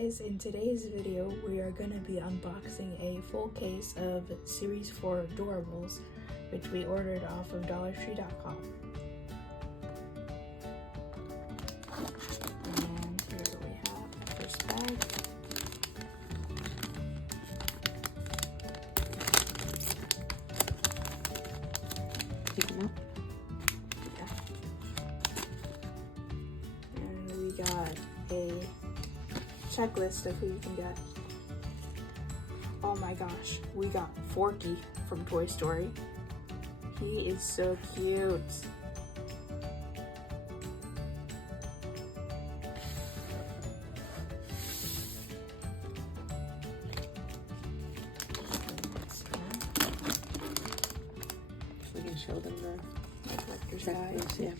guys, in today's video we are going to be unboxing a full case of Series 4 Doorables, which we ordered off of DollarTree.com. And here we have the first bag. Take them out. Yeah. And we got a checklist of who you can get. Oh my gosh, we got Forky from Toy Story. He is so cute. We can show them the Collector's checklist, guide. yeah.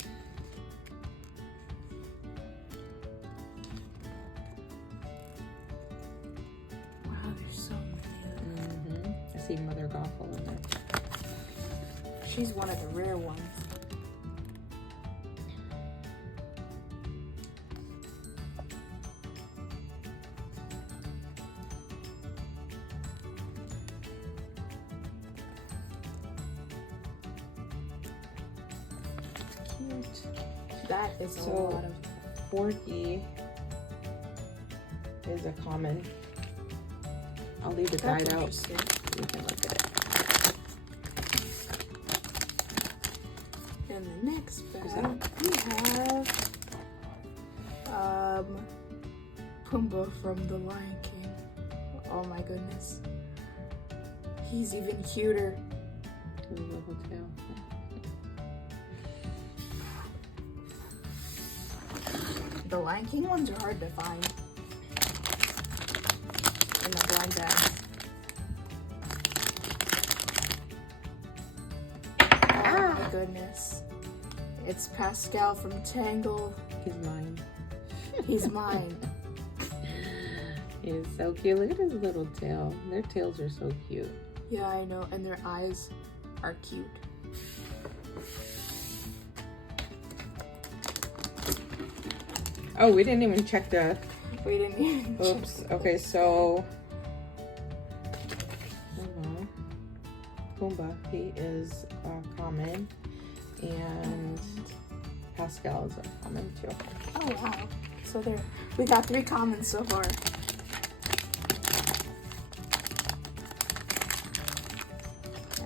Wow, there's so many. I see Mother Gothel in there. She's one of the rare ones. Cute. That is a So, lot of. Forky is a common. I'll leave the That's guide out. interesting. You can look at it. In the next Who's bag, we have Pumbaa from The Lion King. Oh my goodness. He's even cuter. Ooh, little tail. The Lion King ones are hard to find in the blind bag. Oh my goodness. It's Pascal from Tangled. He's mine. He's mine. He is so cute. Look at his little tail. Their tails are so cute. Yeah, I know. And their eyes are cute. Oh, we didn't even check the... We didn't even Oops. Okay, so... Pumbaa, he is common. And Pascal is a common too. Oh wow. So we got 3 commons so far.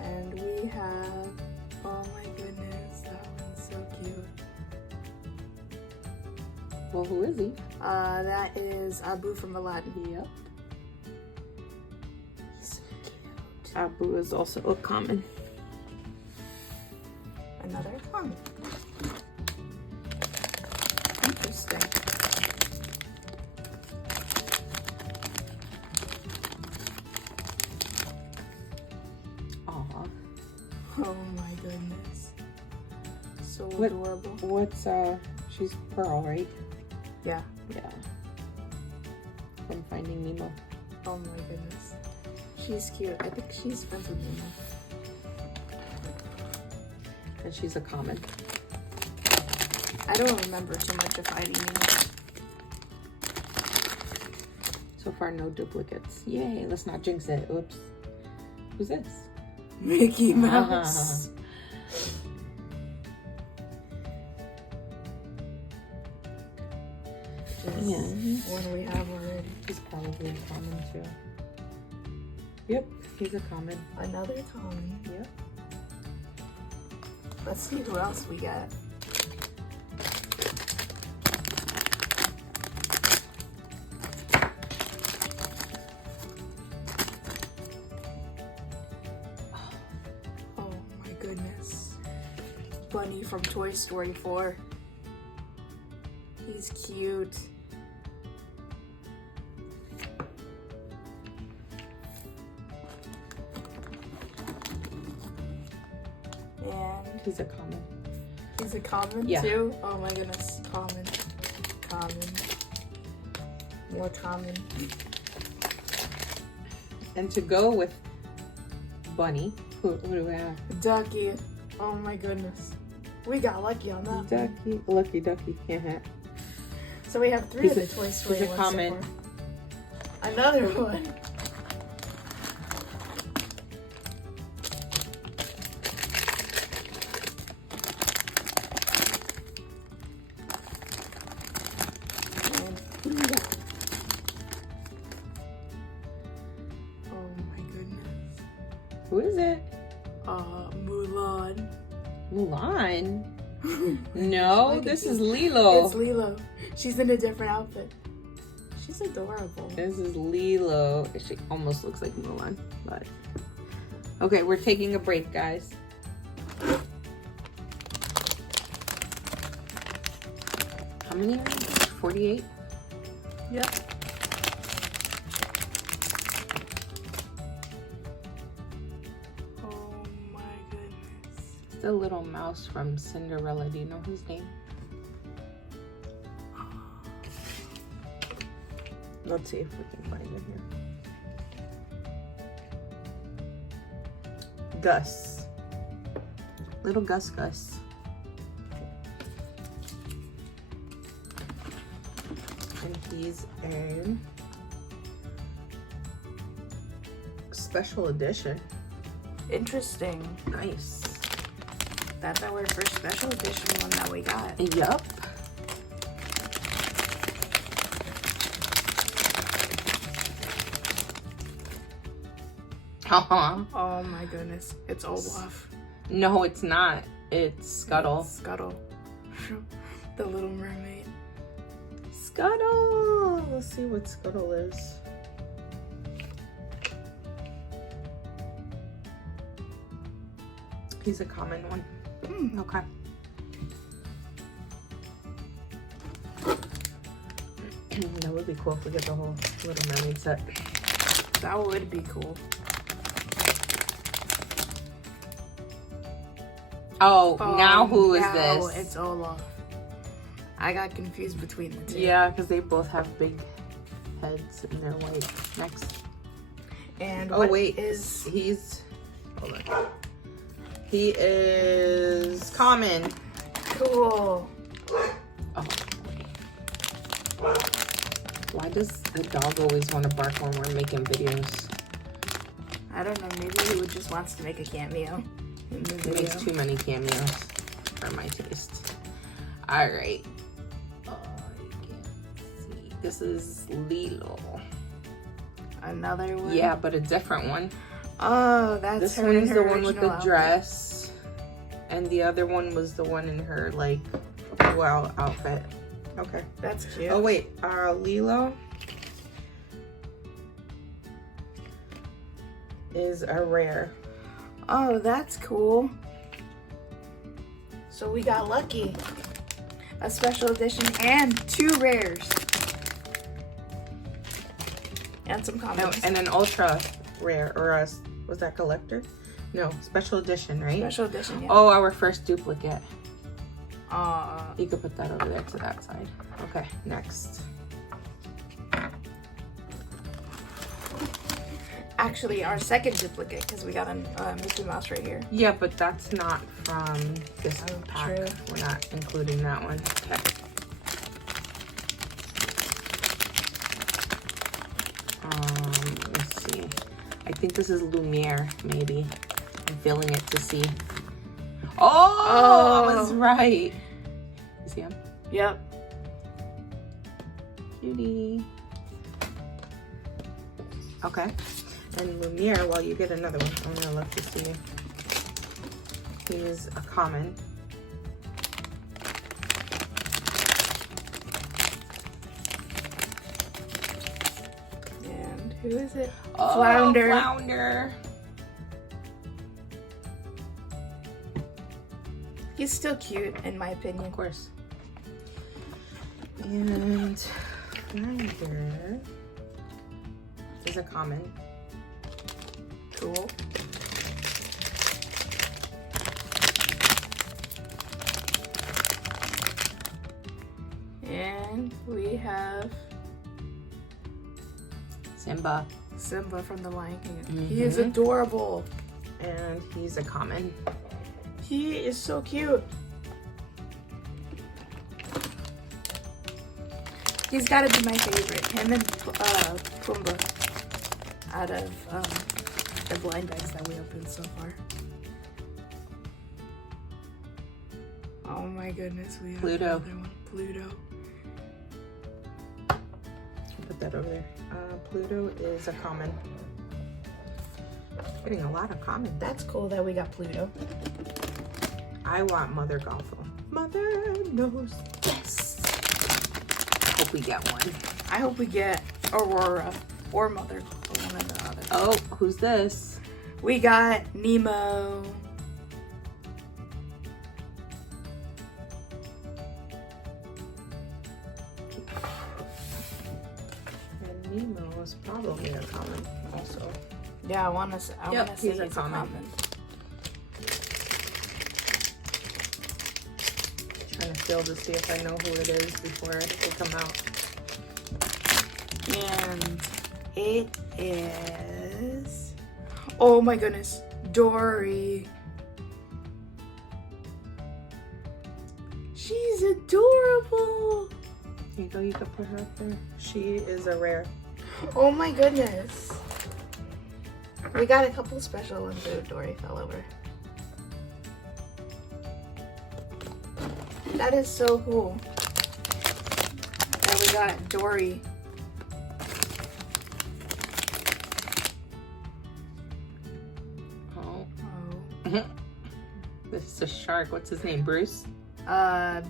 And we have, oh my goodness, that one's so cute. Well, who is he? That is Abu from Aladdin. Yep. He's so cute. Abu is also a common. Another common. Interesting. Aw. Oh my goodness. So What- adorable. What's, she's Pearl, right? Yeah. Yeah. From Finding Nemo. Oh my goodness. She's cute. I think she's friends with me. And she's a common. I don't remember too much of Finding Nemo. So far, no duplicates. Yay, let's not jinx it. Oops. Who's this? Mickey Mouse. Yes. One we have already. He's probably a common too. Yep, he's a common. Another common. Yep. Let's see who else we got. Oh my goodness. Bunny from Toy Story 4. He's cute. And He's a common. he's a common Yeah. too? Oh my goodness. Common. Common. More common. And to go with Bunny, who do we have? Ducky. Oh my goodness. We got lucky on that one. Ducky, Lucky Ducky. Yeah. So we have 3 of the Toy Story he's a ones so common. far. Another one. And oh my goodness. Who is it? Mulan. Mulan? No, this is Lilo. It's Lilo. She's in a different outfit. She's adorable. This is Lilo. She almost looks like Mulan, but okay, we're taking a break, guys. How many are there? 48? Yep. Oh my goodness. The little mouse from Cinderella. Do you know his name? Let's see if we can find him here. Gus. Little Gus. And he's a special edition. Interesting. Nice. That's our first special edition one that we got. Yup. Oh my goodness. It's Olaf. No, it's not. It's Scuttle. It's Scuttle. The Little Mermaid. Scuttle! Let's see what Scuttle is. He's a common one. Okay. That would be cool if we get the whole Little Mermaid set. That would be cool. Oh, now who is now this? It's Olaf. I got confused between the two. Yeah, because they both have big heads and they're white. Next. And Oh, wait. He's... Hold on. He is common. Cool. Oh. Why does the dog always want to bark when we're making videos? I don't know. Maybe he just wants to make a cameo in the He video. makes too many cameos for my taste. Alright. Oh, you can't see. This is Lilo. Another one? Yeah, but a different one. Oh, that's This her in one's her the one with the original dress. And the other one was the one in her, like, wow outfit. Okay. outfit. That's cute. Oh, wait. Lilo is a rare. Oh, that's cool. So we got lucky. A special edition and 2 rares. And some No, commons. and an ultra rare, or a, was that collector? No, special edition, right? Special edition, yeah. Oh, our first duplicate. Uh, You could put that over there to that side. Okay, next. actually, our second duplicate, because we got a Mickey Mouse right here. Yeah, but that's not from this Oh, pack. true. We're not including that one. Okay. Let's see. I think this is Lumiere, maybe. I'm feeling it to see. Oh, I was right. You see him? Yep. Cutie. Okay. And Lumiere, while you get another one, I'm gonna look to see. He's a common. And who is it? Oh, Flounder. Flounder. He's still cute, in my opinion. Of course. And Flounder is a common. Cool. And we have Simba. Simba from The Lion King. Mhm. He is adorable. And he's a common. He is so cute. He's gotta be my favorite. Him and Pumbaa out of the blind bags that we opened so far. Oh my goodness, we have Pluto. another one. Pluto. Put that over there. Pluto is a common. Getting a lot of commons. That's cool that we got Pluto. I want Mother Gothel. Mother knows. Yes. Hope we get one. I hope we get Aurora or Mother Gothel, one of the others. Oh, who's this? We got Nemo. And Nemo is probably a common also. Yeah, I wanna say he's a he's common. a common. Trying to feel to see if I know who it is before they come out. And it is, oh my goodness, Dory. She's adorable. Here you go, you can put her up there. She is a rare. Oh my goodness. We got a couple special ones that Dory fell over. That is so cool. And we got Dory. Oh. Oh. This is a shark. What's his name? Bruce?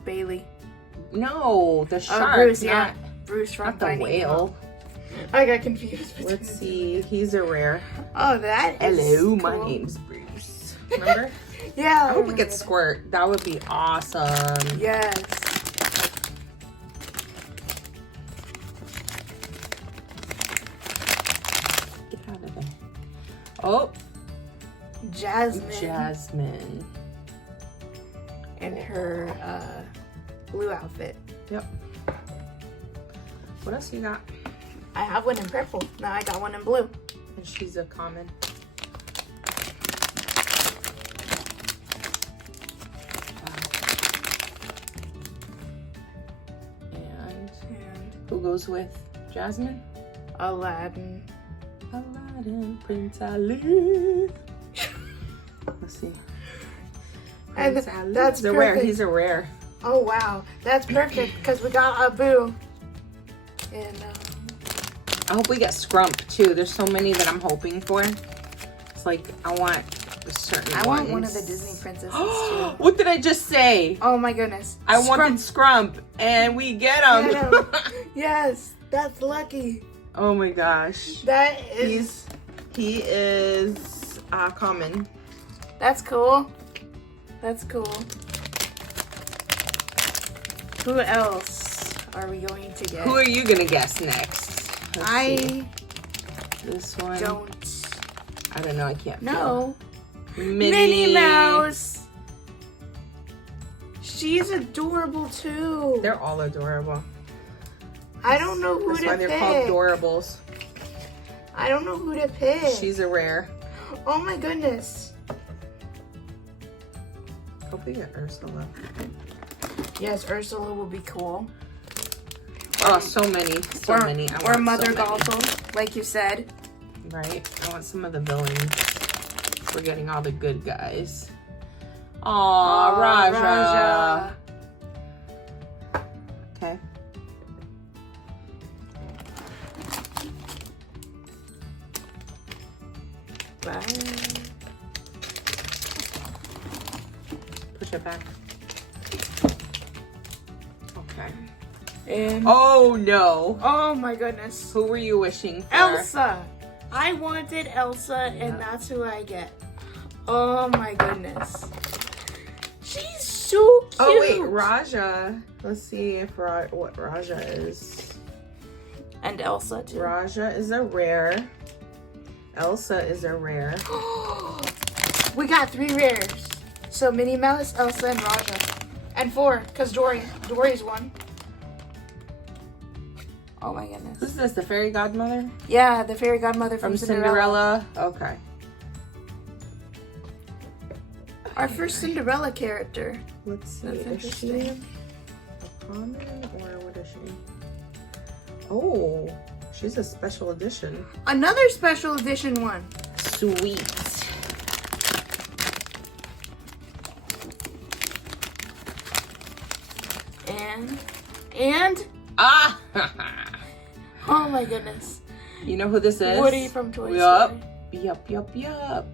Bailey. No, the shark. Bruce, not, yeah. Bruce from not the Finding whale. Nemo. I got confused. between Let's the see. He's a rare. two. Oh, that is Hello, my cool. name's Bruce. Remember? Yeah. I hope we remember get that. Squirt. That would be awesome. Yes. Get out of there. Oh, Jasmine. Jasmine. In her blue outfit. Yep. What else you got? I have one in purple. Now I got one in blue. And she's a common. And who goes with Jasmine? Aladdin. Aladdin, Prince Ali. Let's see. And Prince Ali. that's He's a rare. perfect. He's a rare. Oh wow, that's perfect because we got Abu. And I hope we get Scrump too. There's so many that I'm hoping for. It's like I want certain I want ones. one of the Disney princesses too. What did I just say? Oh my goodness. I wanted Scrump, and we get him. Get him. Yes, that's lucky. Oh my gosh. That is. He is common. That's cool. That's cool. Who else are we going to get? Who are you gonna guess next? Let's see. This one. I don't know. I can't. No. Feel. Minnie Mouse. She's adorable too. They're all adorable. I don't know who That's to why pick. they're called Doorables. I don't know who to pick. She's a rare. Oh my goodness. Hope we get Ursula. Yes, Ursula will be cool. Oh, so many. So many. I Or want Mother so many. Gothel, like you said. Right? I want some of the villains. We're getting all the good guys. Aw, Raja. Okay. Bye. Push it back. Okay. And Oh no. oh my goodness. Who were you wishing for? Elsa. I wanted Elsa, Yeah. and that's who I get. Oh my goodness. She's so cute. Oh wait, Raja. Let's see if what Raja is. And Elsa too. Raja is a rare. Elsa is a rare. We got 3 rares. So Minnie Mouse, Elsa, and Raja. And 4, because Dory's 1. Oh my goodness. Who's this? The fairy godmother? Yeah, the fairy godmother From from Cinderella. Okay. Our first Cinderella character. Let's see. That's Is she interesting. a common or what is she? Oh, she's a special edition. Another special edition one. Sweet. And Ah! oh my goodness. You know who this is? Woody from Toy Yup. Story. Yup.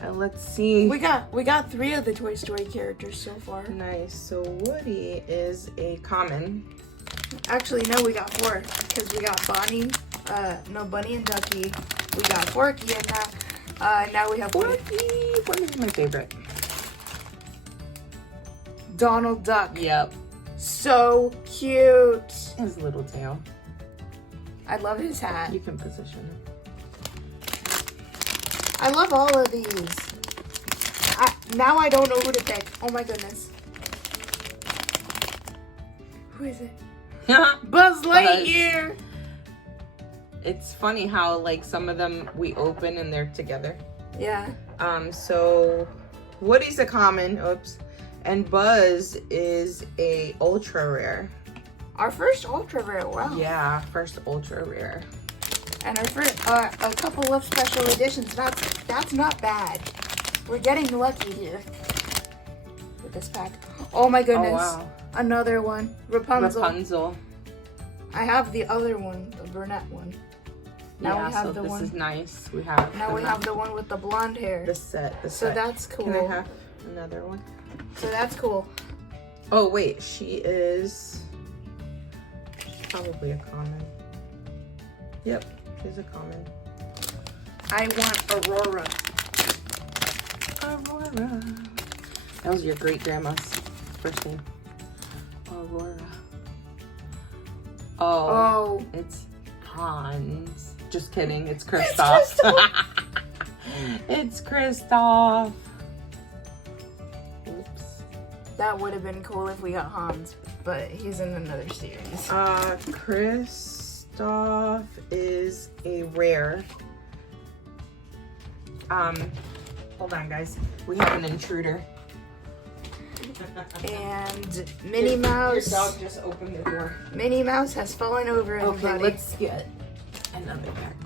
And let's see. We got 3 of the Toy Story characters so far. Nice. So Woody is a common. Actually, no, we got 4 because we got Bonnie, Bunny and Ducky. We got Forky, and now we have Woody. Forky's my favorite. Donald Duck. Yep. So cute. His little tail. I love his hat. You can position it. I love all of these. Now I don't know who to pick. Oh my goodness. Who is it? Buzz Lightyear. It's funny how like some of them we open and they're together. Yeah. So Woody's a common, oops, and Buzz is a ultra rare. Our first ultra rare. Wow. Yeah, first ultra rare. And our first a couple of special editions. That's not bad. We're getting lucky here with this pack. Oh my goodness. Oh wow. Another one. Rapunzel. I have the other one, the brunette one. Now yeah, we have so the this one. is nice. We have. Now we have the one with the blonde hair. The set. So that's cool. Can I have another one? So that's cool. Oh wait, she's probably a common. Yep, she's a common. I want Aurora. Aurora. That was your great grandma's first name. Aurora. Oh. It's Hans. Just kidding. It's Kristoff. It's Kristoff. Oops. That would have been cool if we got Hans, but he's in another series. Kristoff is a rare. Hold on, guys. We have an intruder. And Minnie Mouse. Your dog just opened the door. Minnie Mouse has fallen over everybody. Okay, let's get another pack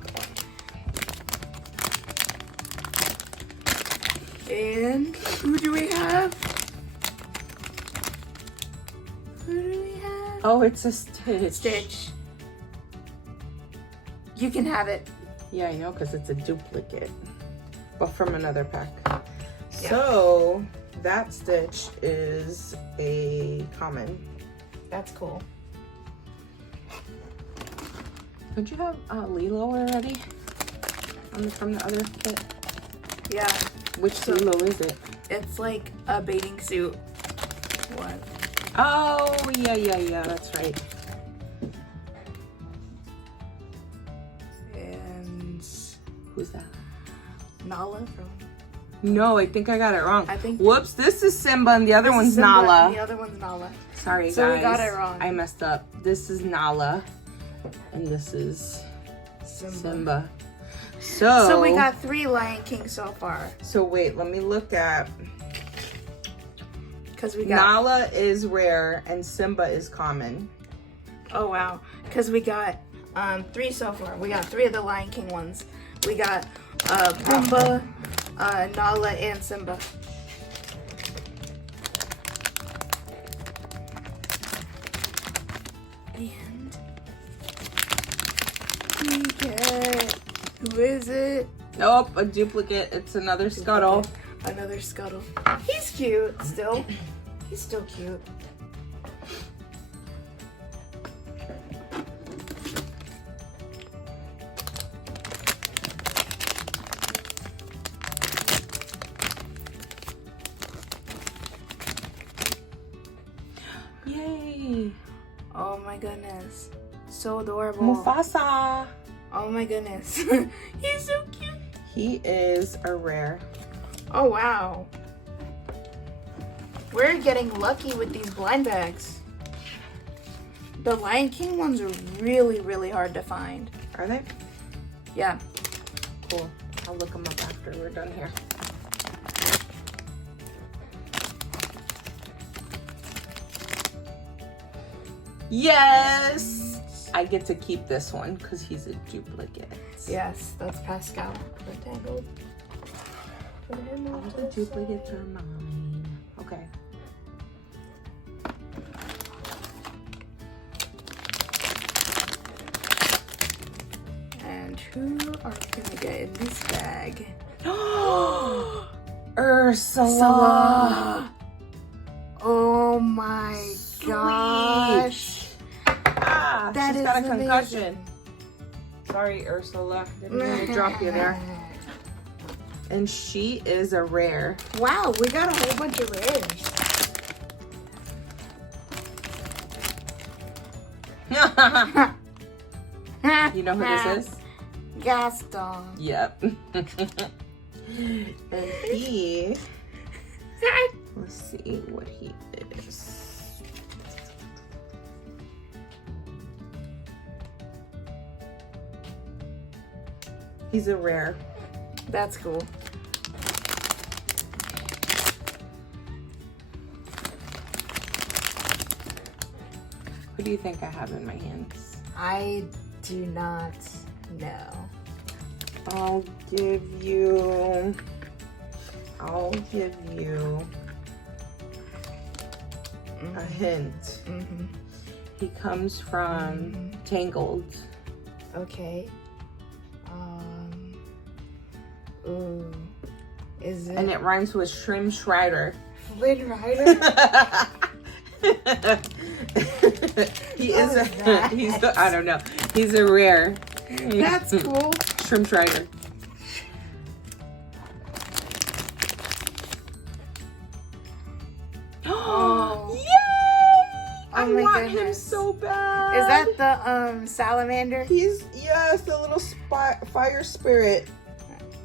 going. And who do we have? Who do we have? Oh, it's a Stitch. Stitch. You can have it. Yeah, I know, because it's a duplicate, but from another pack. Yeah. So that Stitch is a common. That's cool. Don't you have Lilo already? From the other kit? Yeah. Which Lilo is it? It's like a bathing suit. What? Oh, yeah, that's right. And Who's that? Nala from... No, I think I got it wrong. I think... Whoops, this is Simba and the other one's Simba, Nala. And the other one's Nala. Sorry, so guys. we got it wrong. I messed up. This is Nala, and this is Simba. So we got 3 Lion King so far. So wait, let me look at. Because we got Nala is rare and Simba is common. Oh wow! Because we got 3 so far. We got 3 of the Lion King ones. We got Pumbaa, Nala, and Simba. And we get, who is it? Nope, a duplicate. It's another Scuttle. Another Scuttle. He's cute still. He's still cute. Yay! Oh my goodness. So adorable. Mufasa. Oh my goodness. He's so cute. He is a rare. Oh wow. We're getting lucky with these blind bags. The Lion King ones are really, really hard to find. Are they? Yeah. Cool. I'll look them up after we're done here. Yes! I get to keep this one because he's a duplicate. Yes, that's Pascal. Rectangle. All the duplicates are mine. Okay. And who are we gonna get in this bag? Ursula. Oh my Sweet. gosh. Ah, That she's is got a concussion. amazing. Sorry, Ursula. Didn't mean to drop you there. And she is a rare. Wow, we got a whole bunch of rares. You know who this is? Gaston. Yep. And he, let's see what he is. He's a rare. That's cool. Who do you think I have in my hands? I do not know. I'll give you a hint. Mm-hmm. He comes from Tangled. Okay. Ooh. Is it? And it rhymes with Shrim Schreider. Flynn Rider? He What is is that? he's a, I don't know. He's a rare. That's cool. Shrimp Schreider. Oh. Yay! Oh I my want him goodness. so bad. Is that the salamander? He's the little fire spirit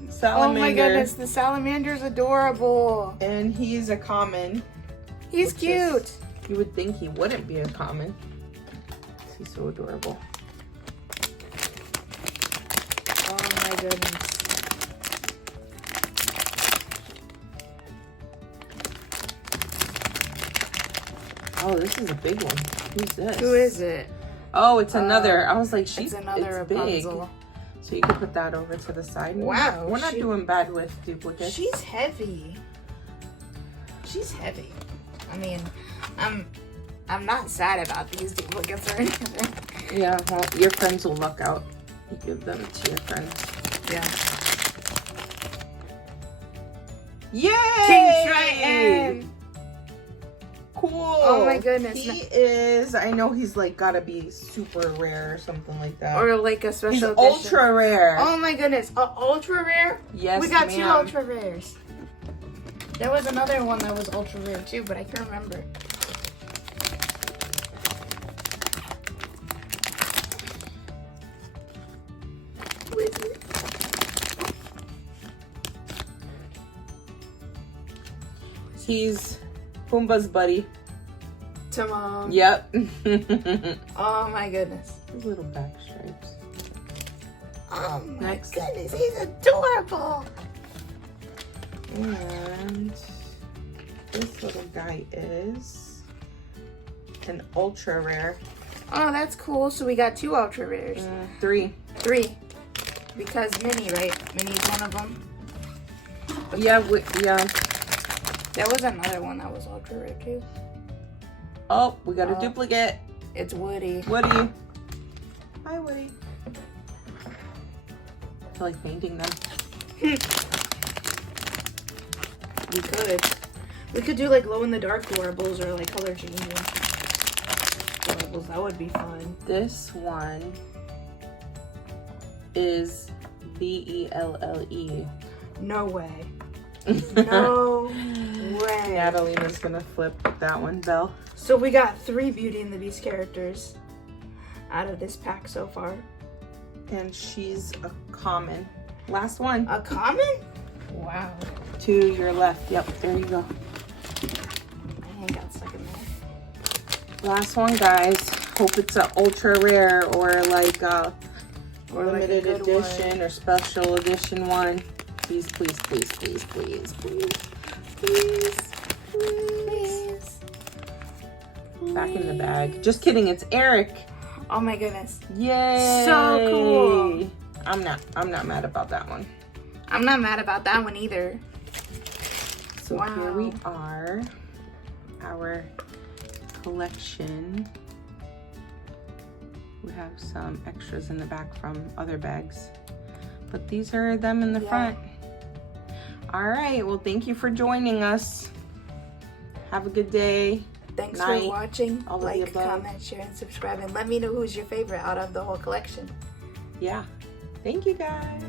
salamander. Oh my goodness, the salamander's adorable. And he's a common. He's which cute. is- you would think he wouldn't be a common. He's so adorable. Oh my goodness. Oh, this is a big one. Who's this? Who is it? Oh, it's another. I was like, It's another big. Rapunzel. So you can put that over to the side. Wow, We're not she- doing bad with duplicates. She's heavy. She's heavy. I mean, I'm not sad about these duplicates or anything. Yeah, well, your friends will luck out. You give them to your friends. Yeah. Yay! King Triton! Cool. Oh my goodness. He is, I know he's like gotta be super rare or something like that. Or like a special He's edition. ultra rare. Oh my goodness. Ultra rare? Yes, We got two ma'am. ultra rares. There was another one that was ultra rare too, but I can't remember. Who is it? He's Pumbaa's buddy. Timon. Yep. Oh my goodness. His little back stripes. Oh my Next. goodness, he's adorable. And this little guy is an ultra rare. Oh, that's cool. So we got two ultra rares. 3. Three. Because Minnie, right? Minnie's one of them. Yeah, yeah. There was another one that was ultra rare too. Oh, we got a Oh. duplicate. It's Woody. Woody. Hi, Woody. I feel like painting them. We could. We could do like glow in the dark Doorables or like color changing Doorables. That would be fun. This one is VELLE. No way. No way. Natalina's gonna flip that one, Belle. So we got 3 Beauty and the Beast characters out of this pack so far. And she's a common. Last one. A common? Wow. To your left. Yep, there you go. My hand got stuck in there. Last one, guys. Hope it's an ultra rare or like a Or like a limited good edition one. or special edition one. Please, please, please, please, please, please, please, please. Back in the bag. Just kidding, it's Eric. Oh my goodness. Yay! So cool. I'm not mad about that one. I'm not mad about that one either. So Wow. here we are, our collection. We have some extras in the back from other bags, but these are them in the front. All right, well, thank you for joining us. Have a good day. Thanks Night. for watching. All of the Like, above. comment, share, and subscribe, and let me know who's your favorite out of the whole collection. Yeah, thank you guys.